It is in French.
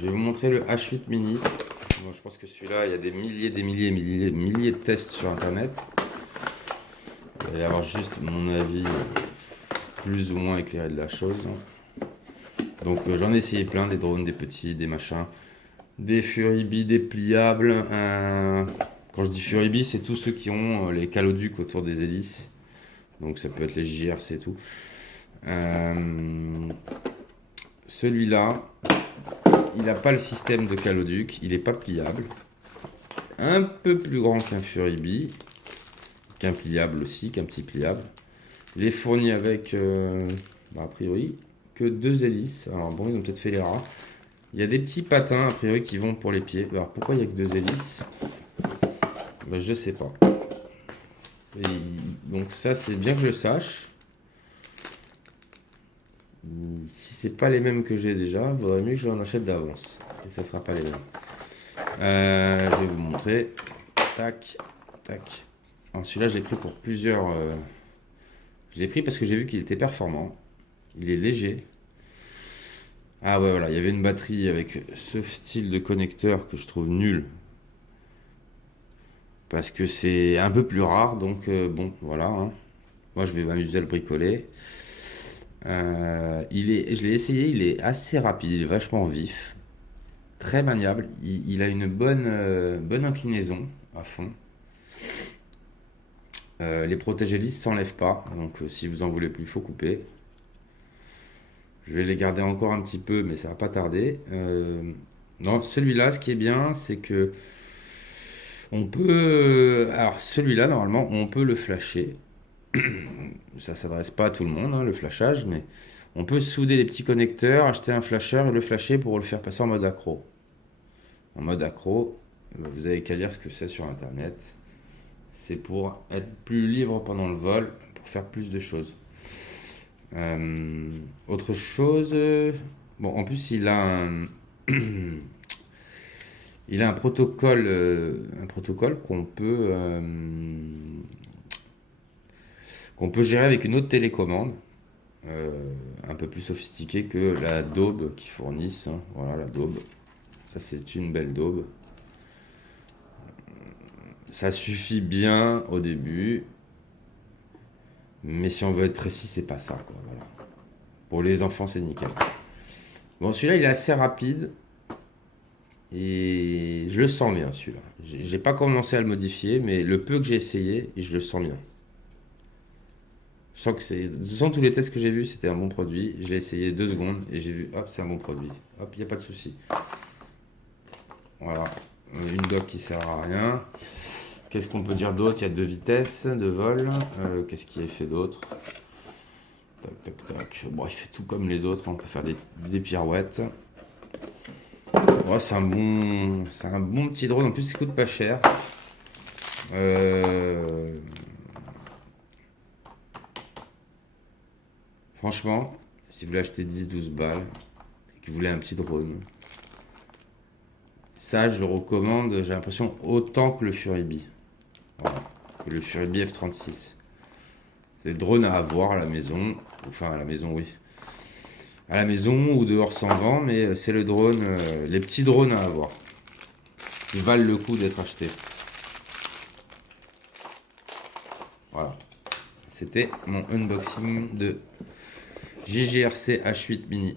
Je vais vous montrer le H8 mini. Bon, je pense que celui-là, il y a des milliers de tests sur internet. Vous allez avoir juste mon avis plus ou moins éclairé de la chose. Donc j'en ai essayé plein, des drones, des petits, des machins, des Furibi, des pliables. Quand je dis Furibi, c'est tous ceux qui ont les caloducs autour des hélices. Donc ça peut être les JRC et tout. Celui-là, il n'a pas le système de caloduc, il n'est pas pliable. Un peu plus grand qu'un Furibi, qu'un pliable aussi, qu'un petit pliable. Il est fourni avec, a priori, que 2 hélices. Alors bon, ils ont peut-être fait les rares. Il y a des petits patins, a priori, qui vont pour les pieds. Alors pourquoi il n'y a que 2 hélices? Je sais pas. Donc ça, c'est bien que je le sache. Si c'est pas les mêmes que j'ai déjà, il vaudrait mieux que je l'en achète d'avance. Et ça sera pas les mêmes. Je vais vous montrer. Tac, tac. Alors celui-là, j'ai pris pour plusieurs... Je l'ai pris parce que j'ai vu qu'il était performant. Il est léger. Ah ouais, voilà, il y avait une batterie avec ce style de connecteur que je trouve nul. Parce que c'est un peu plus rare, donc bon, voilà. Hein. Moi, je vais m'amuser à le bricoler. Je l'ai essayé, il est assez rapide, il est vachement vif. Très maniable. Il a une bonne inclinaison à fond. Les protège-hélices ne s'enlèvent pas, donc si vous en voulez plus, il faut couper. Je vais les garder encore un petit peu, mais ça va pas tarder. Non, celui-là, ce qui est bien, c'est que on peut. Alors celui-là, normalement, on peut le flasher. Ça s'adresse pas à tout le monde, hein, le flashage, mais on peut souder les petits connecteurs, acheter un flasher et le flasher pour le faire passer en mode accro. En mode accro, vous avez qu'à lire ce que c'est sur internet. C'est pour être plus libre pendant le vol, pour faire plus de choses. Autre chose, bon, en plus il a un, il a un protocole qu'on peut gérer avec une autre télécommande, un peu plus sophistiquée que la daube qu'ils fournissent. Hein. Voilà la daube. Ça c'est une belle daube. Ça suffit bien au début. Mais si on veut être précis, c'est pas ça, quoi. Voilà. Pour les enfants, c'est nickel. Bon, celui-là, il est assez rapide. Et je le sens bien, celui-là. J'ai pas commencé à le modifier, mais le peu que j'ai essayé, je le sens bien. Je sens que c'est... De toute façon, tous les tests que j'ai vus, c'était un bon produit. Je l'ai essayé 2 secondes et j'ai vu, hop, c'est un bon produit. Hop, il n'y a pas de souci. Voilà. Une dock qui sert à rien. Qu'est-ce qu'on peut dire d'autre? Il y a 2 vitesses de vol. Qu'est-ce qu'il a fait d'autre? Tac, tac, tac. Bon, il fait tout comme les autres. On peut faire des pirouettes. Bon, c'est un bon petit drone. En plus, il coûte pas cher. Franchement, si vous voulez acheter 10-12 balles et que vous voulez un petit drone, ça, je le recommande, j'ai l'impression, autant que le Furibi. Voilà. Que le Furibi F36. C'est le drone à avoir à la maison. Enfin, à la maison, oui. À la maison ou dehors sans vent, mais c'est le drone, les petits drones à avoir. Qui valent le coup d'être achetés. Voilà. C'était mon unboxing de JGRC H8 Mini.